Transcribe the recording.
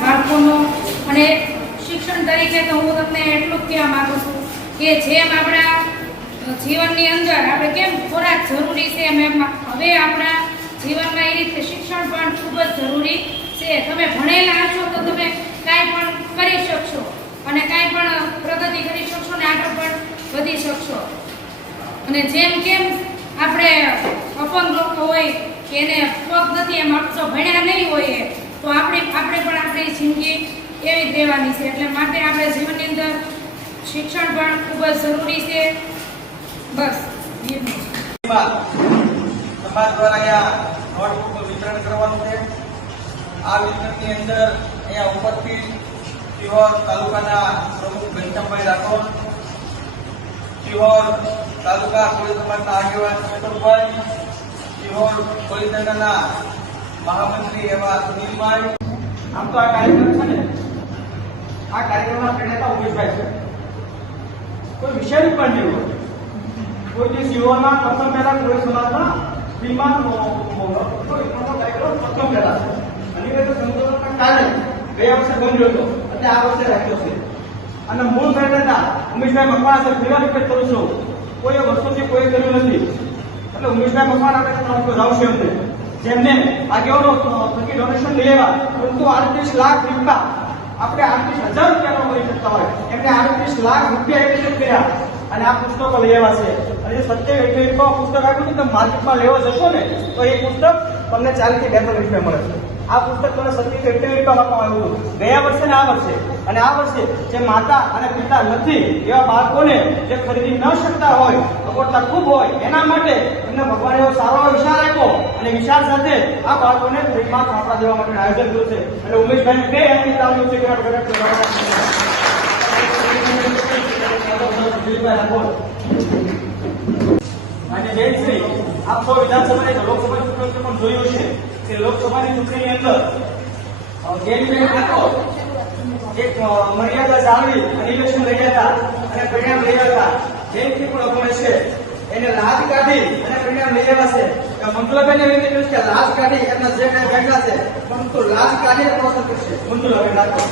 બાળકોનો અને શિક્ષણ તરીકે તો હું તમને એટલું જ કહેવા માંગુ છું કે જેમ આપણા જીવનની અંદર આપણે કેમ ખોરાક જરૂરી છે એમ હવે આપણા જીવનમાં એ રીતે શિક્ષણ પણ ખૂબ જ જરૂરી છે. તમે ભણેલા હશો તો તમે કાંઈ પણ કરી શકશો અને કાંઈ પણ પ્રગતિ કરી શકશો ને આગળ પણ વધી શકશો. અને જેમ કેમ આપણે અપંગ લોકો હોય કે એને પગ નથી એમ આપણે ભણ્યા નહીં હોય તો આપણે પણ આપણી જિંદગી એવી જ રહેવાની છે. એટલે માટે આપણે જીવનની અંદર શિક્ષણ પણ ખૂબ જ જરૂરી છે. બસ સમાજ દ્વારા અહીંયા નોટબુક વિતરણ કરવાનું છે. આ વિતરણની અંદર અહીંયા ઉપરથી શિહોર તાલુકાના પ્રમુખ ઘનશ્યામભાઈ રાઠોડ, શિહોર તાલુકા કોળી સમાજના આગેવાન ચેતનભાઈ, શિહોર કોળી દંડાના મહામંત્રી એવા સુનિલભાઈ. આમ તો આ કાર્યક્રમ છે ને, આ કાર્યક્રમના પ્રેરણા ઉમેશભાઈ છે. કોઈ વિષય પણ નહીં હોય, કોઈ જે શિહોરના પ્રથમ પહેલા કોળી સમાજના શ્રીમાન કાર્યક્રમ પ્રથમ પહેલા છે. અનિવાર્ય સંશોધનના કારણે ગયા વર્ષે બન્યો હતો અને આ વર્ષે રાખ્યો છે. અને મૂળ પ્રેરણા ઉમેશભાઈ મકવાણા છે. ફેરા રિપેટ કરું છું, કોઈ વર્ષોથી કોઈ કર્યું નથી. એટલે ઉમેશભાઈ મકવાણા આવશે અમને જેમને આગેવાનો થકી ડોનેશન લઈ આવ્યા, પરંતુ 38 લાખ રૂપિયા આપણે 38,000 રૂપિયાનો મળી શકતા હોય એમને 38 લાખ રૂપિયા એકત્રિત કર્યા અને આ પુસ્તકો લઈ આવ્યા છે. અને સત્ય એટલી પુસ્તક આપ્યું તમે માર્કેટમાં લેવા જશો ને તો એ પુસ્તક તમને 40 થી 42 રૂપિયા મળે છે. આ પુસ્તક તમને 70 થી 80 રૂપિયા આપવામાં આવ્યું હતું ગયા વર્ષે ને આ વર્ષે. અને આ વર્ષે જે માતા અને પિતા નથી એવા બાળકોને જે ખરીદી ન શકતા હોય, અગવડતા ખૂબ હોય, એના માટે એમને ભગવાને એવો સારો વિચાર આપ્યો અને વિચાર સાથે આ બાળકોને ફ્રીમાં કપડા દેવા માટે આયોજન કર્યું છે. અને ઉમેશભાઈ બે એની તાલીમ છે અને જયશ્રી આપ સૌ વિધાનસભાની લોકસભાની ચૂંટણી પણ જોયું છે કે લોકસભાની ચૂંટણીની અંદર એક મર્યાદા જાળવી અને ઇલેક્શન લઈ હતા અને પરિણામ લઈ હતા. જયશ્રી પણ અગમે છે, એને લાજ કાઢી અને પરિણામ લઈ આવ્યા છે. મંજુલાબેન એવી રીતે કે લાજ કાઢી એમના જે કઈ બેઠા છે પરંતુ લાજ કાઢીને પ્રોસેસ કરશે. મંજુલાબેન રાખો.